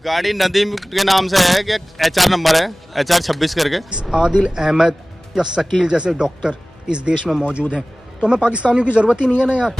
गाड़ी नदीम के नाम से है कि HR नंबर है HR 26 करके। आदिल अहमद या शकील जैसे डॉक्टर इस देश में मौजूद हैं तो हमें पाकिस्तानियों की जरूरत ही नहीं है ना यार।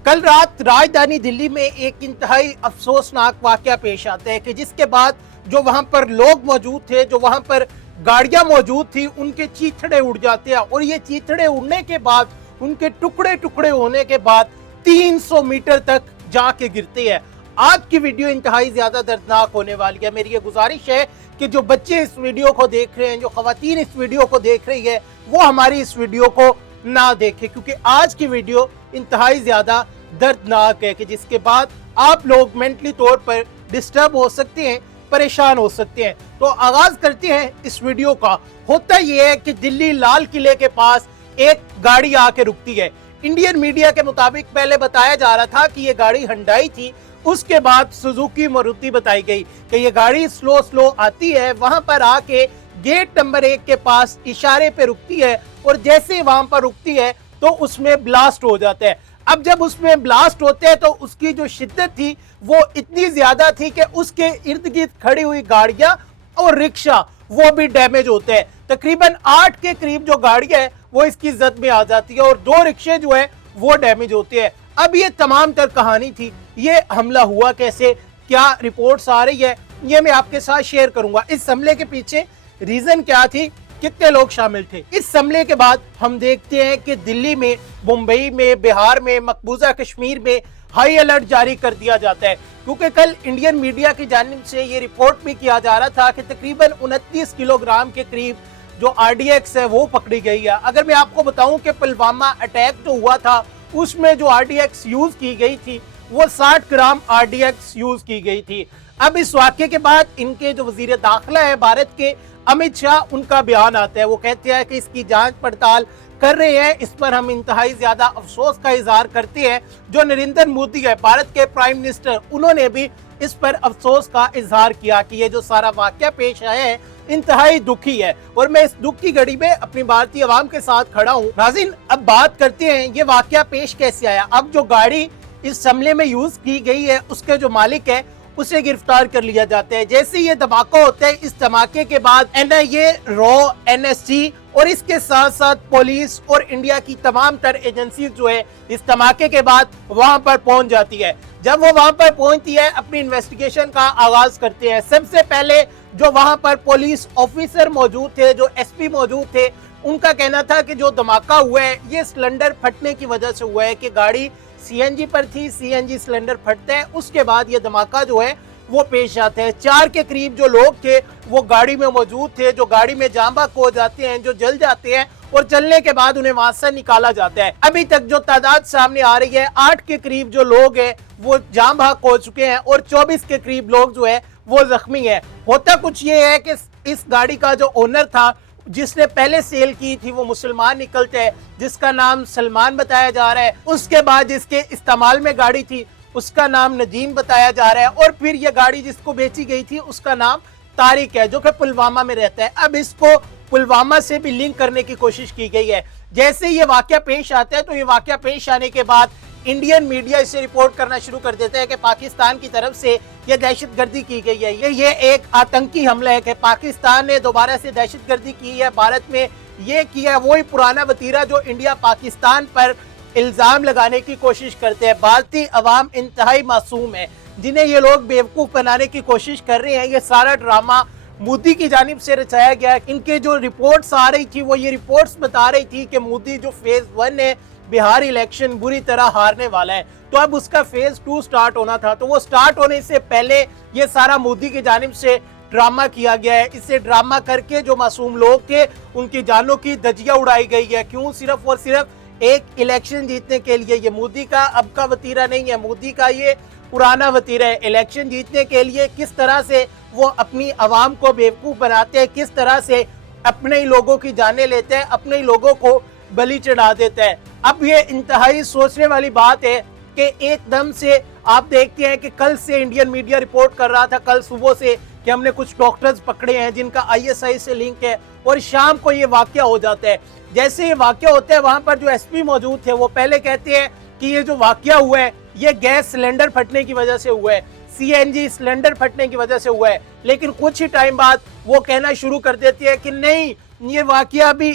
कल रात राजधानी दिल्ली में एक इंतहाई अफसोसनाक वाकया पेश आता है कि जिसके बाद जो वहां पर लोग मौजूद थे, जो वहां पर गाड़ियां मौजूद थी, उनके चीथड़े उड़ जाते हैं और ये चीथड़े उड़ने के बाद उनके टुकड़े टुकड़े होने के बाद 300 मीटर तक जाके गिरते हैं। आज की वीडियो इंतहाई ज्यादा दर्दनाक होने वाली है। मेरी ये गुजारिश है कि जो बच्चे इस वीडियो को देख रहे हैं, जो खवातीन इस वीडियो को देख रही है, वो हमारी इस वीडियो को ना देखें, क्योंकि आज की वीडियो इंतहाई ज्यादा दर्दनाक है कि जिसके बाद आप लोग मेंटली तौर पर डिस्टर्ब हो सकते हैं, परेशान हो सकते हैं। तो आगाज करते हैं इस वीडियो का। होता यह है कि दिल्ली लाल किले के पास एक गाड़ी आके रुकती है। इंडियन मीडिया के मुताबिक पहले बताया जा रहा था कि ये गाड़ी हुंडई थी, उसके बाद सुजुकी मारुति बताई गई कि ये गाड़ी स्लो आती है, वहां पर आके गेट नंबर 1 के पास इशारे पे रुकती है और जैसे वहां पर रुकती है तो उसमें ब्लास्ट हो जाता है। अब जब उसमें ब्लास्ट होते हैं तो उसकी जो शिद्दत थी वो इतनी ज्यादा थी कि उसके इर्द गिर्द खड़ी हुई गाड़ियां और रिक्शा वो भी डैमेज होते हैं। तकरीबन 8 के करीब जो गाड़ियां है वो इसकी जद में आ जाती है और 2 रिक्शे जो है वो डैमेज होते हैं। अब ये तमाम तर कहानी थी, ये हमला हुआ कैसे, क्या रिपोर्ट्स आ रही है, ये मैं आपके साथ शेयर करूंगा। इस हमले के पीछे रीजन क्या थी, कितने लोग शामिल थे। इस हमले के बाद हम देखते हैं कि दिल्ली में, मुंबई में, बिहार में, मकबूजा कश्मीर में हाई अलर्ट जारी कर दिया जाता है, क्योंकि कल इंडियन मीडिया की जानिब से ये रिपोर्ट भी किया जा रहा था कि तकरीबन 29 किलोग्राम के करीब जो RDX है वो पकड़ी गई है। अगर मैं आपको बताऊं कि पुलवामा अटैक जो हुआ था उसमें जो RDX यूज की गई थी वो 60 ग्राम RDX यूज की गई थी। अब इस वाक्य के बाद इनके जो वजीर दाखिला है भारत के, अमित शाह, उनका बयान आता है। वो कहते हैं कि इसकी जांच पड़ताल कर रहे हैं, इस पर हम इंतहाई ज्यादा अफसोस का इजहार करते हैं। जो नरेंद्र मोदी है भारत के प्राइम मिनिस्टर, उन्होंने भी इस पर अफसोस का इजहार किया कि ये जो सारा वाकया पेश आया है इंतहाई दुखी है और मैं इस दुख की घड़ी में अपनी भारतीय आवाम के साथ खड़ा हूँ। नाज़रीन, अब बात करते हैं ये वाकया पेश कैसे आया। अब जो गाड़ी इस हमले में यूज की गई है उसके जो मालिक है उसे गिरफ्तार कर लिया जाता है। जैसे ये धमाका होता है, इस धमाके के बाद NIA, रॉ, NSG और इसके साथ साथ पुलिस और इंडिया की तमाम तर एजेंसी जो है इस धमाके के बाद वहां पर पहुंच जाती है। जब वो वहां पर पहुंचती है अपनी इन्वेस्टिगेशन का आगाज करते हैं। सबसे पहले जो वहां पर पुलिस ऑफिसर मौजूद थे, जो SP मौजूद थे, उनका कहना था कि जो धमाका हुआ है ये सिलेंडर फटने की वजह से हुआ है कि गाड़ी CNG पर थी, CNG सिलेंडर फटता है, उसके बाद ये धमाका जो है वो पेश आता है। 4 के करीब जो लोग थे वो गाड़ी में मौजूद थे, जो गाड़ी में जाम बहक हो जाते हैं, जो जल जाते हैं और जलने के बाद उन्हें वहां से निकाला जाता है। अभी तक जो तादाद सामने आ रही है, 8 के करीब जो लोग हैं वो जाम बहक हो चुके हैं और 24 के करीब लोग जो है वो जख्मी है। होता कुछ ये है कि इस गाड़ी का जो ओनर था, जिसने पहले सेल की थी, वो मुसलमान निकलते हैं, जिसका नाम सलमान बताया जा रहा है। उसके बाद जिसके इस्तेमाल में गाड़ी थी उसका नाम नदीम बताया जा रहा है और फिर ये गाड़ी जिसको बेची गई थी उसका नाम तारिक है, जो कि पुलवामा में रहता है। अब इसको पुलवामा से भी लिंक करने की कोशिश की गई है। जैसे ये वाकया पेश आता है तो ये वाकया पेश आने के बाद इंडियन मीडिया इसे रिपोर्ट करना शुरू कर देता है कि पाकिस्तान की तरफ से यह दहशतगर्दी की गई है, ये एक आतंकी हमला है कि पाकिस्तान ने दोबारा से दहशतगर्दी की है भारत में। ये किया वही पुराना वतीरा जो इंडिया पाकिस्तान पर इल्जाम लगाने की कोशिश करते हैं। भारतीय अवाम इंतहाई मासूम है, जिन्हें ये लोग बेवकूफ बनाने की कोशिश कर रहे हैं। ये सारा ड्रामा मोदी की जानिब से रचाया गया। इनके जो रिपोर्ट्स आ रही थी वो ये रिपोर्ट्स बता रही थी कि मोदी जो फेज 1 है, बिहार इलेक्शन बुरी तरह हारने वाला है, तो अब उसका फेज 2 स्टार्ट होना था। तो वो स्टार्ट होने से पहले ये सारा मोदी की जानिब से ड्रामा किया गया है। इससे ड्रामा करके जो मासूम लोग थे उनकी जानों की धज्जियां उड़ाई गई है। क्यों? सिर्फ और सिर्फ एक इलेक्शन जीतने के लिए। ये मोदी का अब का वतीरा नहीं है, मोदी का ये पुराना वतीरा है। इलेक्शन जीतने के लिए किस तरह से वो अपनी आवाम को बेवकूफ बनाते हैं, किस तरह से अपने ही लोगों की जानें लेते हैं, अपने ही लोगों को बलि चढ़ा देता है। अब ये इंतहाई सोचने वाली बात है कि एकदम से आप देखते हैं कि कल से इंडियन मीडिया रिपोर्ट कर रहा था, कल सुबह से, कि हमने कुछ डॉक्टर्स पकड़े हैं जिनका ISI से लिंक है, और शाम को ये वाकया हो जाता है। जैसे ये वाकया होता है वहां पर जो SP मौजूद थे वो पहले कहते हैं कि ये जो वाकया हुआ है ये गैस सिलेंडर फटने की वजह से हुआ है, सीएनजी सिलेंडर फटने की वजह से हुआ है। लेकिन कुछ ही टाइम बाद वो कहना शुरू कर देती है कि नहीं, ये वाकया भी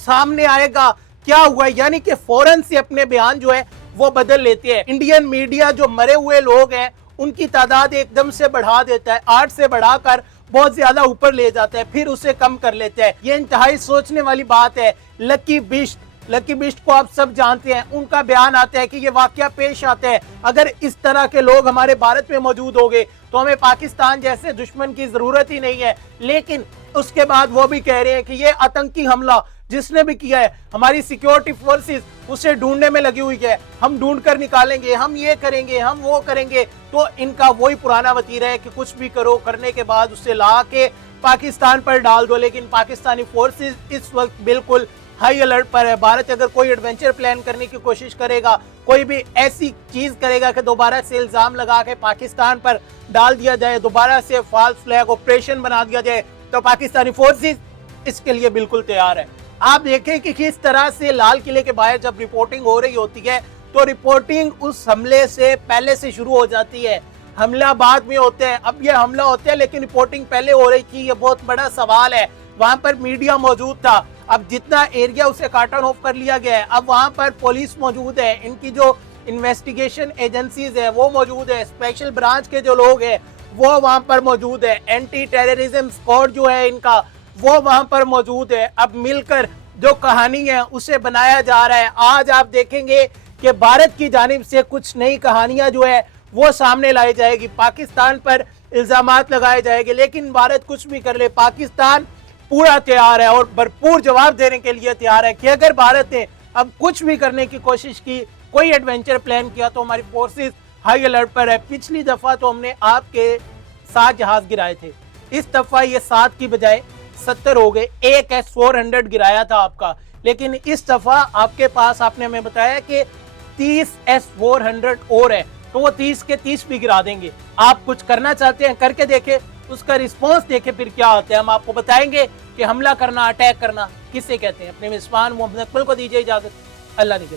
सामने आएगा, क्या हुआ, यानी कि फौरन से अपने बयान जो है वो बदल लेते हैं। इंडियन मीडिया जो मरे हुए लोग हैं उनकी तादाद एकदम से बढ़ा देता है, 8 से बढ़ाकर बहुत ज्यादा ऊपर ले जाता है, फिर उसे कम कर लेता है। ये इंतहाई सोचने वाली बात है। लकी बिष्ट को आप सब जानते हैं, उनका बयान आता है कि ये वाकया पेश आता है, अगर इस तरह के लोग हमारे भारत में मौजूद होंगे तो हमें पाकिस्तान जैसे दुश्मन की जरूरत ही नहीं है। लेकिन उसके बाद वो भी कह रहे हैं कि ये आतंकी हमला जिसने भी किया है, हमारी सिक्योरिटी फोर्सेस उसे ढूंढने में लगी हुई है, हम ढूंढ कर निकालेंगे, हम ये करेंगे, हम वो करेंगे। तो इनका वही पुराना वतीरा है कि कुछ भी करो, करने के बाद उसे ला के पाकिस्तान पर डाल दो। लेकिन पाकिस्तानी फोर्सेस इस वक्त बिल्कुल हाई अलर्ट पर है। भारत अगर कोई एडवेंचर प्लान करने की कोशिश करेगा, कोई भी ऐसी चीज करेगा कि दोबारा से इल्जाम लगा के पाकिस्तान पर डाल दिया जाए, दोबारा से फॉल्स फ्लैग ऑपरेशन बना दिया जाए, तो पाकिस्तानी फोर्सेस इसके लिए बिल्कुल तैयार है। आप देखें कि किस तरह से लाल किले के बाहर जब रिपोर्टिंग हो रही होती है तो रिपोर्टिंग उस हमले से पहले से शुरू हो जाती है, हमला बाद में होता है। अब ये हमला होता है लेकिन रिपोर्टिंग पहले हो रही थी, ये बहुत बड़ा सवाल है। वहां पर मीडिया मौजूद था, अब जितना एरिया उसे कार्टन ऑफ कर लिया गया है, अब वहां पर पुलिस मौजूद है, इनकी जो इन्वेस्टिगेशन एजेंसीज है वो मौजूद है, स्पेशल ब्रांच के जो लोग हैं वो वहां पर मौजूद है, एंटी टेररिज्म स्क्वाड जो है इनका वो वहां पर मौजूद है। अब मिलकर जो कहानी है उसे बनाया जा रहा है। आज आप देखेंगे कि भारत की जानिब से कुछ नई कहानियां जो है वो सामने लाई जाएगी, पाकिस्तान पर इल्जामात लगाए जाएंगे, लेकिन भारत कुछ भी कर ले, पाकिस्तान पूरा तैयार है और भरपूर जवाब देने के लिए तैयार है कि अगर भारत ने अब कुछ भी करने की कोशिश की, कोई एडवेंचर प्लान किया, तो हमारी फोर्सेस हाई अलर्ट पर है। पिछली दफा तो हमने आपके 7 जहाज गिराए थे, इस दफा ये 7 की बजाय 70 हो गए। एक S-400 गिराया था आपका, लेकिन इस दफा आपके पास आपने हमें बताया कि 30 S-400 और है, तो वो 30 के 30 भी गिरा देंगे। आप कुछ करना चाहते हैं, करके देखे, उसका रिस्पॉन्स देखे, फिर क्या होता है हम आपको बताएंगे कि हमला करना, अटैक करना किसे कहते हैं। अपने मेजबान मोहम्मद अकमल को दीजिए इजाजत। अल्लाह निगहबान।